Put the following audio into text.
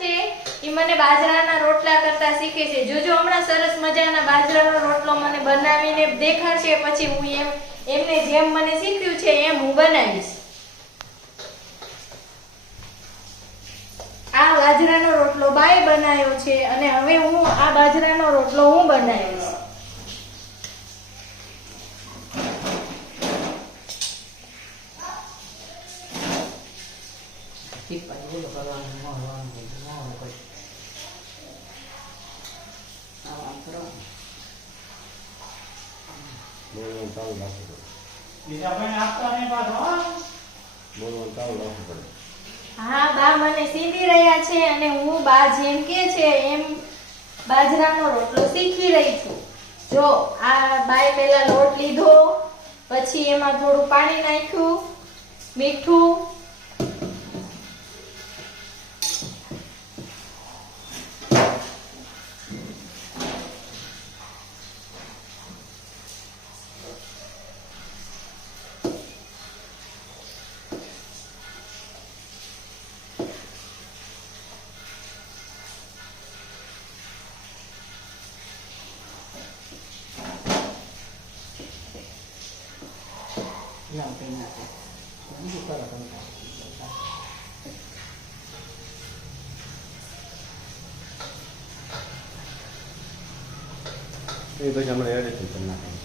છે એ મને બાજરાના રોટલા કરતા શીખે છે. જોજો હમણાં સરસ મજાના બાજરાનો રોટલો મને બનાવીને દેખાડશે, પછી હું એમને જેમ મને શીખ્યું છે એમ હું બનાવીશ. આ બાજરાનો રોટલો બાય બનાવ્યો છે અને હવે હું આ બાજરાનો રોટલો હું બનાવીશ. હા, બા મને સીધી રહ્યા છે અને હું બા જેમ કે છે એમ બાજરાનો રોટલો શીખી રહી છું. જો આ બાએ પહેલા લોટ લીધો, પછી એમાં થોડું પાણી નાખ્યું, મીઠું, એ પછી હમણાં એડ કરી નાખે.